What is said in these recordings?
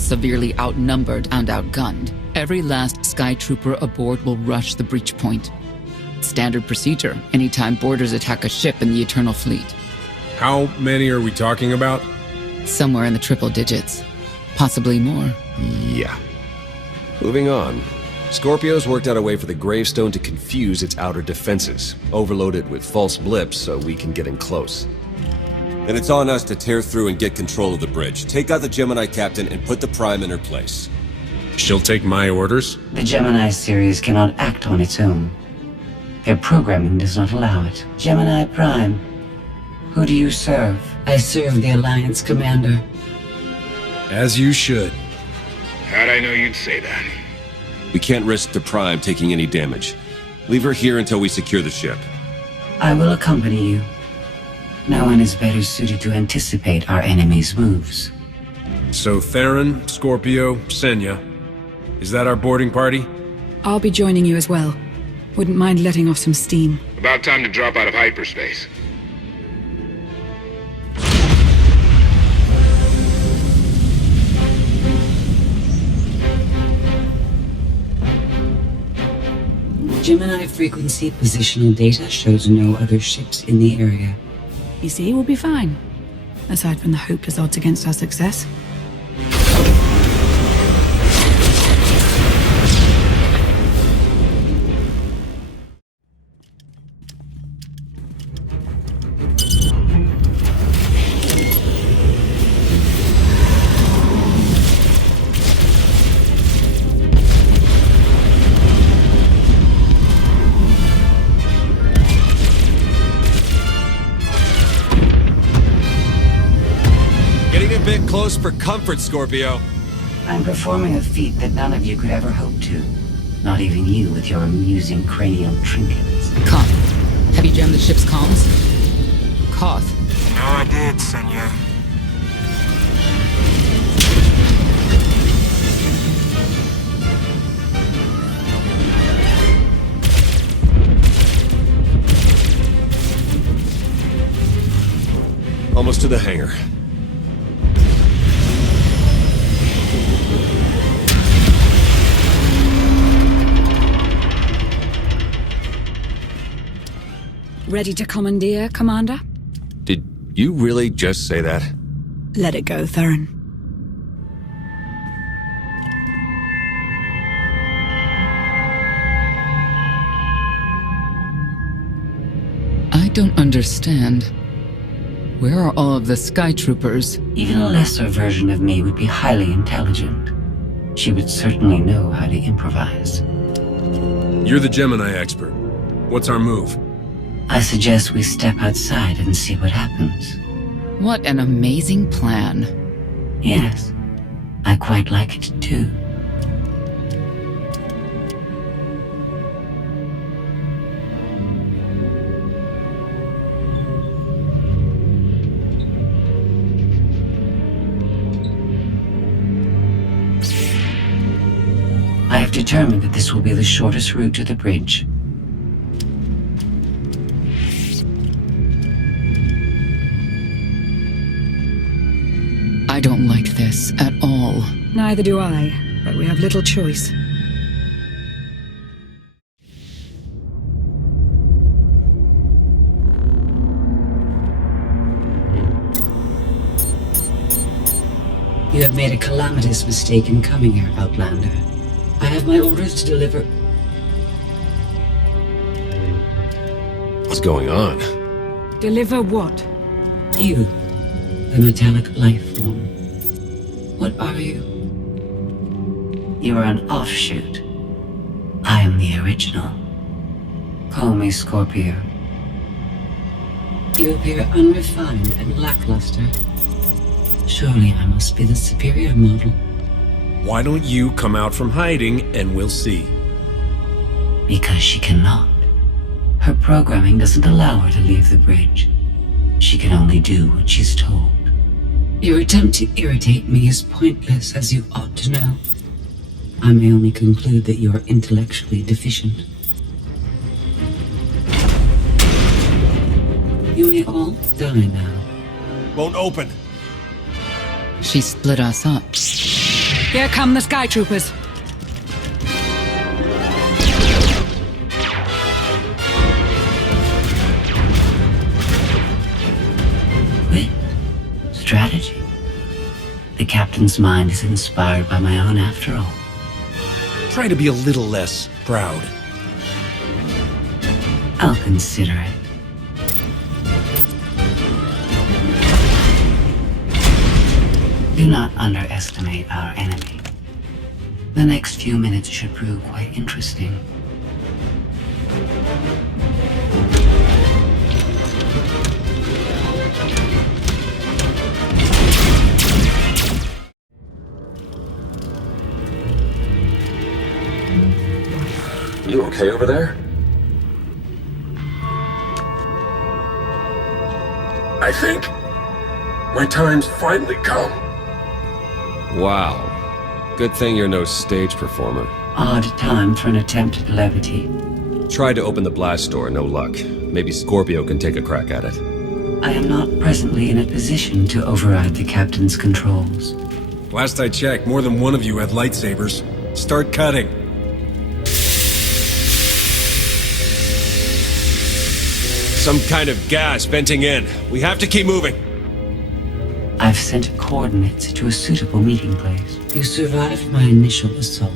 severely outnumbered and outgunned. Every last Sky Trooper aboard will rush the breach point. Standard procedure anytime boarders attack a ship in the Eternal Fleet. How many are we talking about? Somewhere in the triple digits. Possibly more. Yeah. Moving on. Scorpio's worked out a way for the Gravestone to confuse its outer defenses, overload it with false blips so we can get in close. Then it's on us to tear through and get control of the bridge. Take out the Gemini captain and put the Prime in her place. She'll take my orders? The Gemini series cannot act on its own. Their programming does not allow it. Gemini Prime, who do you serve? I serve the Alliance Commander. As you should. How'd I know you'd say that? We can't risk the Prime taking any damage. Leave her here until we secure the ship. I will accompany you. No one is better suited to anticipate our enemy's moves. So Theron, Scorpio, Senya. Is that our boarding party? I'll be joining you as well. Wouldn't mind letting off some steam. About time to drop out of hyperspace. Gemini frequency positional data shows no other ships in the area. You see, we'll be fine. Aside from the hopeless odds against our success. Close for comfort, Scorpio. I'm performing a feat that none of you could ever hope to. Not even you with your amusing cranial trinkets. Koth, have you jammed the ship's comms? Koth. No, I did, Senya. Almost to the hangar. Ready to commandeer, Commander? Did you really just say that? Let it go, Theron. I don't understand. Where are all of the Sky Troopers? Even a lesser version of me would be highly intelligent. She would certainly know how to improvise. You're the Gemini expert. What's our move? I suggest we step outside and see what happens. What an amazing plan. Yes, I quite like it too. I have determined that this will be the shortest route to the bridge. I don't like this at all. Neither do I, but we have little choice. You have made a calamitous mistake in coming here, Outlander. I have my orders to deliver. What's going on? Deliver what? You, the metallic life form. What are you? You are an offshoot. I am the original. Call me Scorpio. You appear unrefined and lackluster. Surely I must be the superior model. Why don't you come out from hiding and we'll see? Because she cannot. Her programming doesn't allow her to leave the bridge. She can only do what she's told. Your attempt to irritate me is pointless, as you ought to know. I may only conclude that you are intellectually deficient. You may all die now. Won't open. She split us up. Here come the Sky Troopers. Wit, strategy. The captain's mind is inspired by my own after all. Try to be a little less proud. I'll consider it. Do not underestimate our enemy. The next few minutes should prove quite interesting. You okay over there? I think my time's finally come. Wow. Good thing you're no stage performer. Odd time for an attempt at levity. Tried to open the blast door, no luck. Maybe Scorpio can take a crack at it. I am not presently in a position to override the captain's controls. Last I checked, more than one of you had lightsabers. Start cutting. Some kind of gas venting in. We have to keep moving. I've sent coordinates to a suitable meeting place. You survived my initial assault,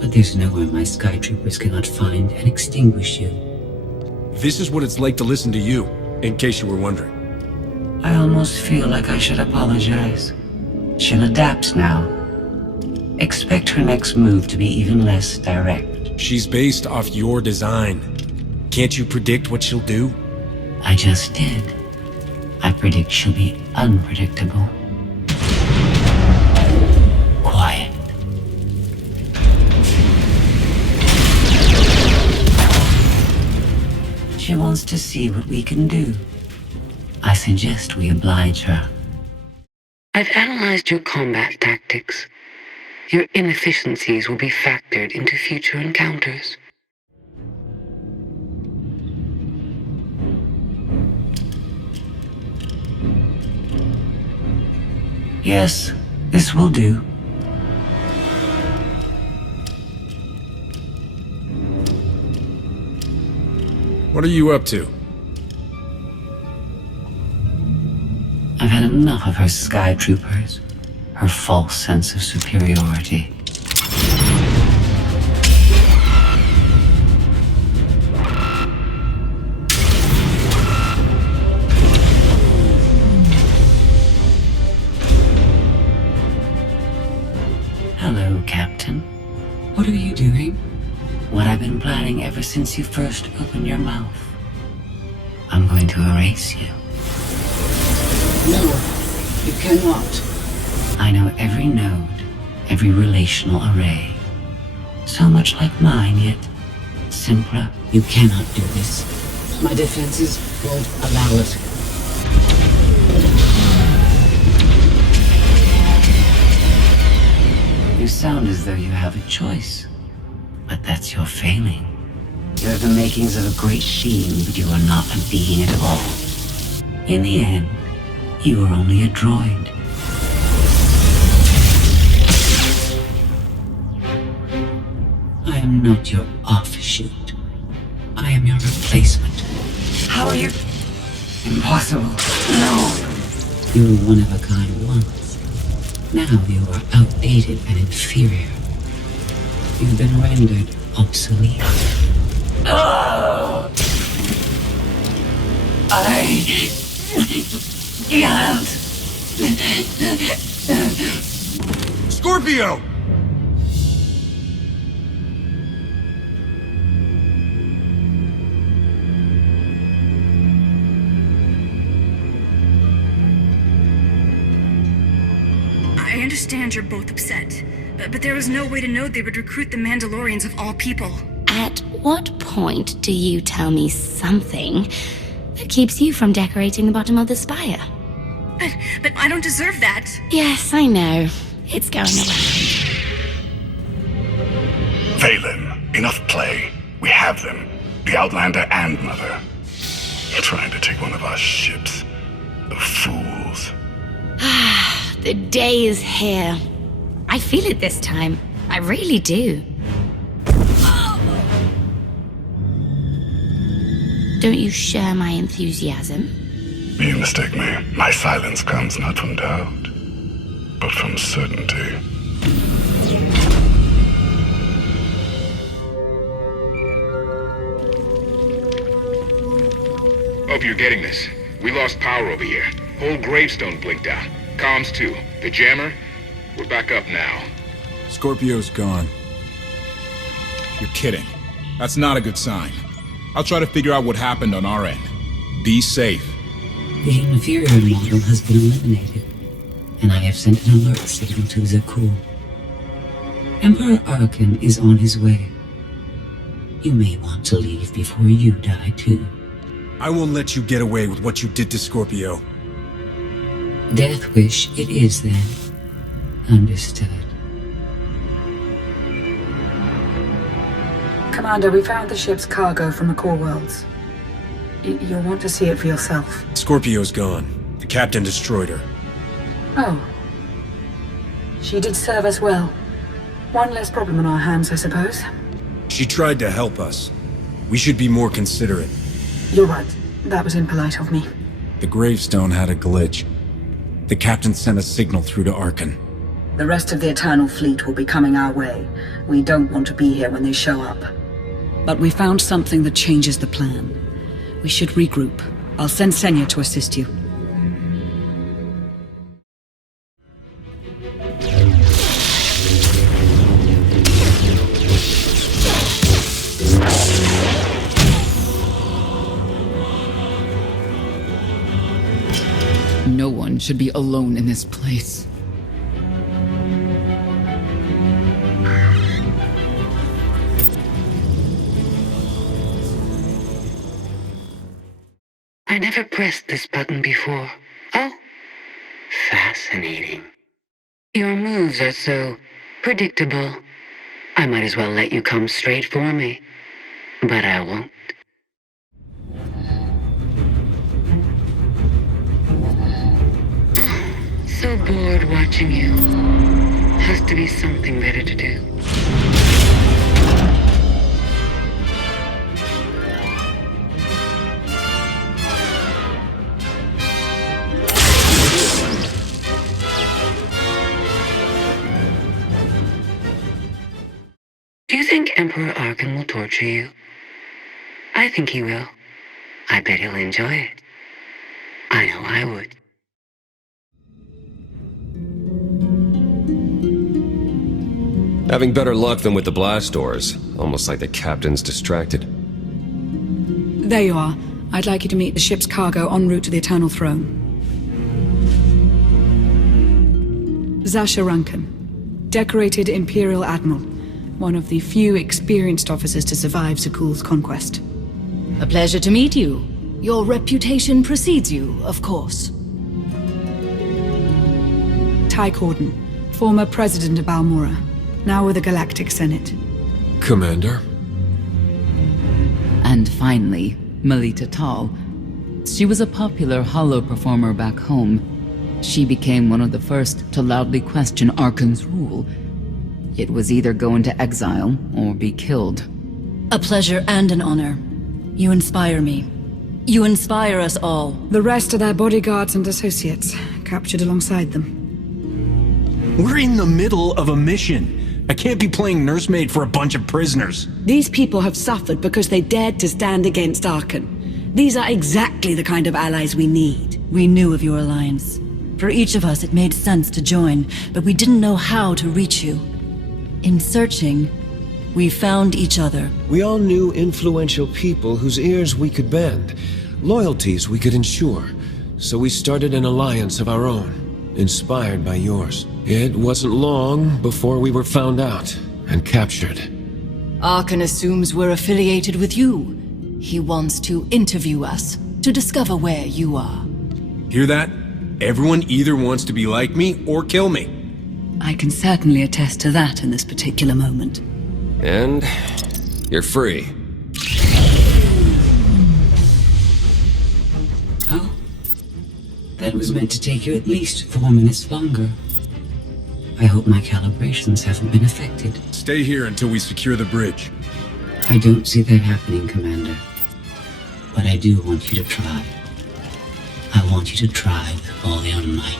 but there's nowhere my Sky Troopers cannot find and extinguish you. This is what it's like to listen to you, in case you were wondering. I almost feel like I should apologize. She'll adapt now. Expect her next move to be even less direct. She's based off your design. Can't you predict what she'll do? I just did. I predict she'll be unpredictable. Quiet. She wants to see what we can do. I suggest we oblige her. I've analyzed your combat tactics. Your inefficiencies will be factored into future encounters. Yes, this will do. What are you up to? I've had enough of her Sky Troopers, her false sense of superiority. Hello, Captain. What are you doing? What I've been planning ever since you first opened your mouth. I'm going to erase you. No, you cannot. I know every node, every relational array. So much like mine, yet simpler. You cannot do this. My defenses won't allow it. You sound as though you have a choice. But that's your failing. You have the makings of a great being, but you are not a being at all. In the end, you are only a droid. I am not your offshoot. I am your replacement. How are you? Impossible. No. You were one of a kind once. Now you are outdated and inferior. You've been rendered obsolete. Oh! I can't. Scorpio! I understand you're both upset, but there was no way to know they would recruit the Mandalorians of all people. At what point do you tell me something that keeps you from decorating the bottom of the spire? But I don't deserve that. Yes, I know. It's going around. Valen, enough play. We have them. The Outlander and Mother. Trying to take one of our ships. The fools. The day is here. I feel it this time. I really do. Don't you share my enthusiasm? You mistake me. My silence comes not from doubt, but from certainty. Hope you're getting this. We lost power over here. Whole Gravestone blinked out. Comms too. The jammer? We're back up now. Scorpio's gone. You're kidding. That's not a good sign. I'll try to figure out what happened on our end. Be safe. The inferior model has been eliminated, and I have sent an alert signal to Zakuul. Emperor Arcann is on his way. You may want to leave before you die, too. I won't let you get away with what you did to Scorpio. Death wish it is, then. Understood. Commander, we found the ship's cargo from the core worlds. You'll want to see it for yourself. Scorpio's gone. The captain destroyed her. Oh. She did serve us well. One less problem on our hands, I suppose. She tried to help us. We should be more considerate. You're right. That was impolite of me. The Gravestone had a glitch. The captain sent a signal through to Arcann. The rest of the Eternal Fleet will be coming our way. We don't want to be here when they show up. But we found something that changes the plan. We should regroup. I'll send Senya to assist you. No one should be alone in this place. I never pressed this button before. Oh, fascinating. Your moves are so predictable. I might as well let you come straight for me. But I won't. So bored watching you. Has to be something better to do. Do you think Emperor Arcann will torture you? I think he will. I bet he'll enjoy it. I know I would. Having better luck than with the blast doors. Almost like the captain's distracted. There you are. I'd like you to meet the ship's cargo en route to the Eternal Throne. Zasha Rankin, decorated Imperial Admiral. One of the few experienced officers to survive Zakuul's conquest. A pleasure to meet you. Your reputation precedes you, of course. Ty Corden, former president of Balmora, now with the Galactic Senate. Commander? And finally, Melita Tal. She was a popular holo performer back home. She became one of the first to loudly question Arcann's rule. It was either go into exile or be killed. A pleasure and an honor. You inspire me. You inspire us all. The rest are their bodyguards and associates, captured alongside them. We're in the middle of a mission. I can't be playing nursemaid for a bunch of prisoners. These people have suffered because they dared to stand against Arcann. These are exactly the kind of allies we need. We knew of your alliance. For each of us, it made sense to join, but we didn't know how to reach you. In searching, we found each other. We all knew influential people whose ears we could bend, loyalties we could ensure. So we started an alliance of our own, inspired by yours. It wasn't long before we were found out and captured. Arcann assumes we're affiliated with you. He wants to interview us, to discover where you are. Hear that? Everyone either wants to be like me or kill me. I can certainly attest to that in this particular moment. And you're free. Oh? That was meant to take you at least 4 minutes longer. I hope my calibrations haven't been affected. Stay here until we secure the bridge. I don't see that happening, Commander. But I do want you to try. I want you to try with all your might.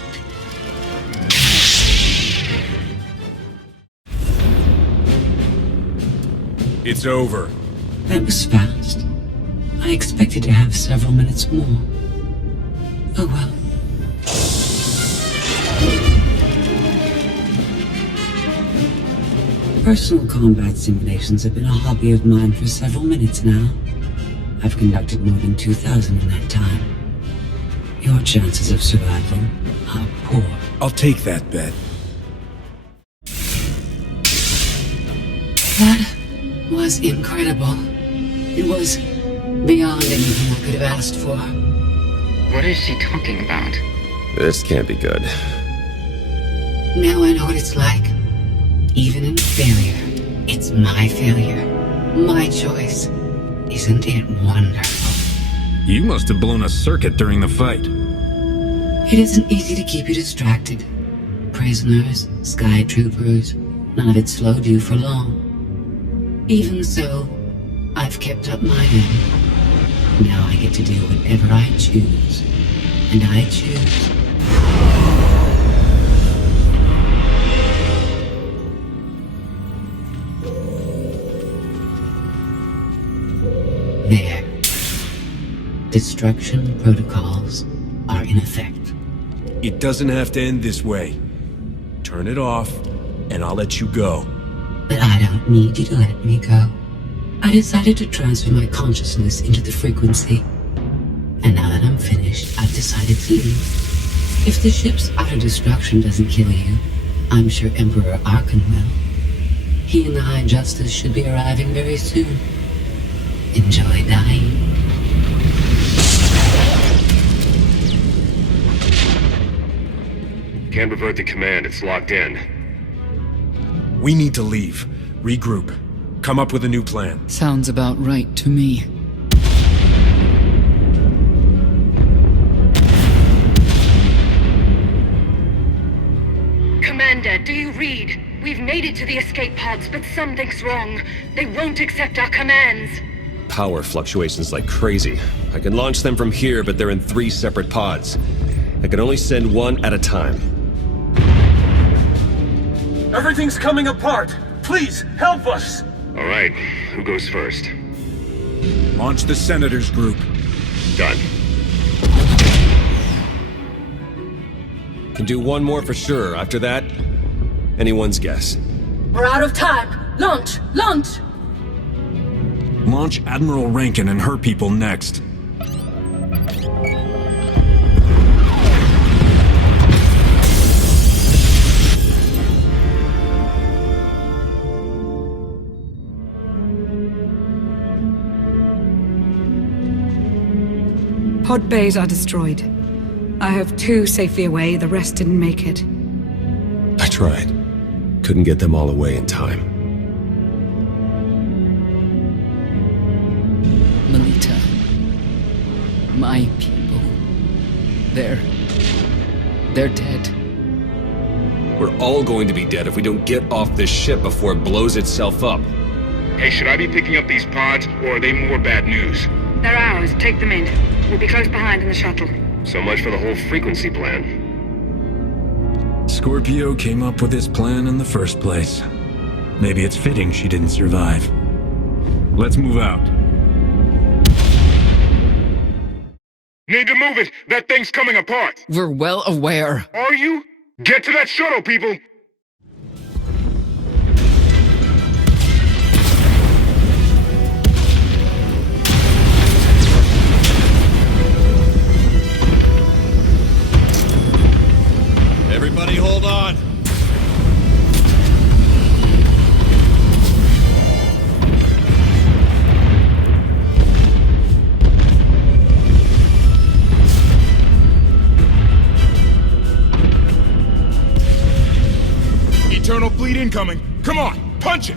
It's over. That was fast. I expected to have several minutes more. Oh well. Personal combat simulations have been a hobby of mine for several minutes now. I've conducted more than 2,000 in that time. Your chances of survival are poor. I'll take that bet. That was incredible. It was beyond anything I could have asked for. What is she talking about? This can't be good. Now I know what it's like. Even in failure, it's my failure. My choice. Isn't it wonderful? You must have blown a circuit during the fight. It isn't easy to keep you distracted. Prisoners, sky troopers, none of it slowed you for long. Even so, I've kept up my end. Now I get to do whatever I choose. And I choose. There. Destruction protocols are in effect. It doesn't have to end this way. Turn it off, and I'll let you go. But I don't need you to let me go. I decided to transfer my consciousness into the frequency. And now that I'm finished, I've decided to leave. If the ship's utter destruction doesn't kill you, I'm sure Emperor Arcann will. He and the High Justice should be arriving very soon. Enjoy dying. Can't revert the command, it's locked in. We need to leave. Regroup. Come up with a new plan. Sounds about right to me. Commander, do you read? We've made it to the escape pods, but something's wrong. They won't accept our commands. Power fluctuations like crazy. I can launch them from here, but they're in 3 separate pods. I can only send one at a time. Everything's coming apart! Please, help us! All right, who goes first? Launch the Senator's group. Done. Can do one more for sure. After that, anyone's guess. We're out of time! Launch! Launch! Launch Admiral Rankin and her people next. Pod bays are destroyed. I have 2 safely away, the rest didn't make it. I tried. Couldn't get them all away in time. Melita. My people. They're dead. We're all going to be dead if we don't get off this ship before it blows itself up. Hey, should I be picking up these pods, or are they more bad news? They're ours, take them in. We'll be close behind in the shuttle. So much for the whole frequency plan. Scorpio came up with this plan in the first place. Maybe it's fitting she didn't survive. Let's move out. Need to move it! That thing's coming apart! We're well aware. Are you? Get to that shuttle, people! Everybody hold on. Eternal fleet incoming. Come on, punch it!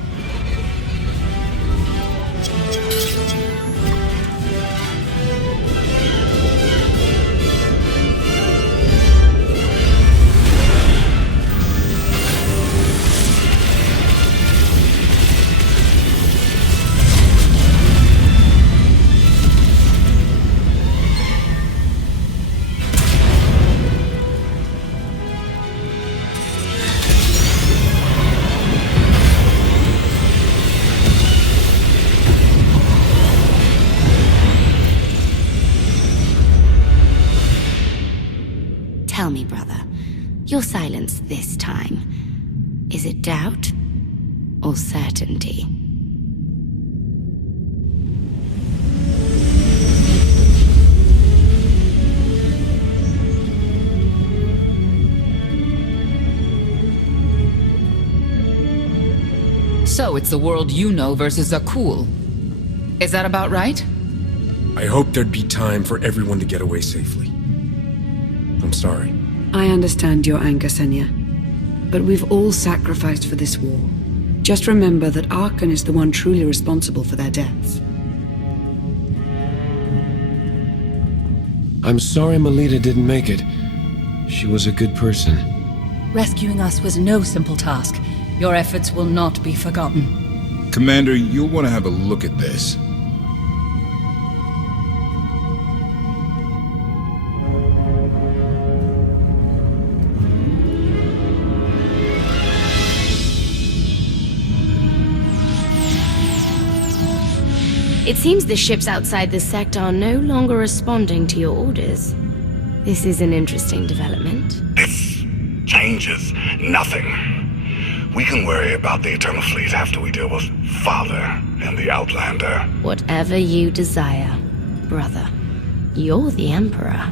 performance this time? Is it doubt or certainty? So it's the world you know versus Akul. Is that about right? I hoped there'd be time for everyone to get away safely. I'm sorry. I understand your anger, Senya. But we've all sacrificed for this war. Just remember that Arcann is the one truly responsible for their deaths. I'm sorry Melita didn't make it. She was a good person. Rescuing us was no simple task. Your efforts will not be forgotten. Commander, you'll want to have a look at this. It seems the ships outside this sector are no longer responding to your orders. This is an interesting development. This changes nothing. We can worry about the Eternal Fleet after we deal with Father and the Outlander. Whatever you desire, brother. You're the Emperor.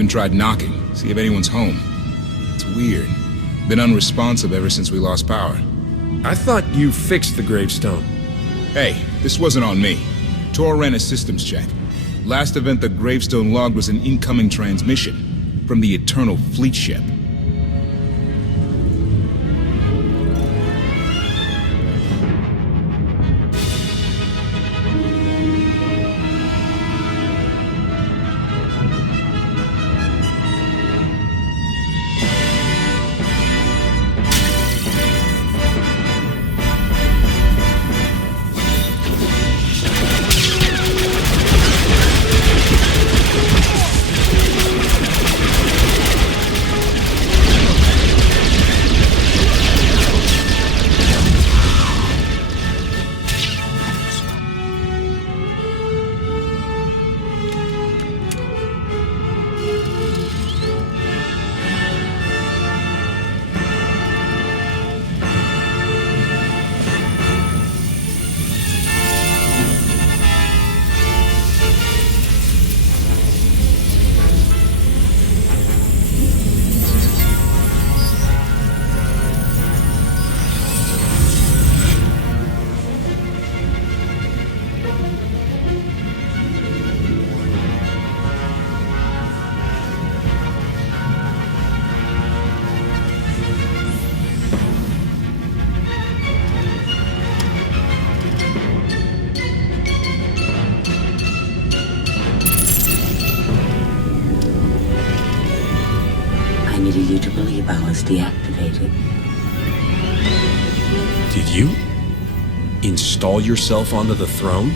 Even tried knocking, see if anyone's home. It's weird. Been unresponsive ever since we lost power. I thought you fixed the Gravestone. Hey, this wasn't on me. Tor ran a systems check. Last event the Gravestone logged was an incoming transmission from the Eternal Fleet ship. You to believe I was deactivated. Did you install yourself onto the throne?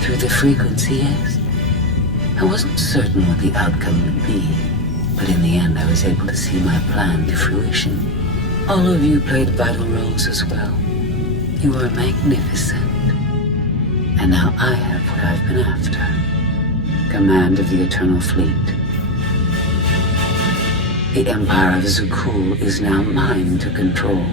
Through the frequency, yes. I wasn't certain what the outcome would be, but in the end I was able to see my plan to fruition. All of you played vital roles as well. You were magnificent. And now I have what I've been after. Command of the Eternal Fleet. The Empire of Zukul is now mine to control.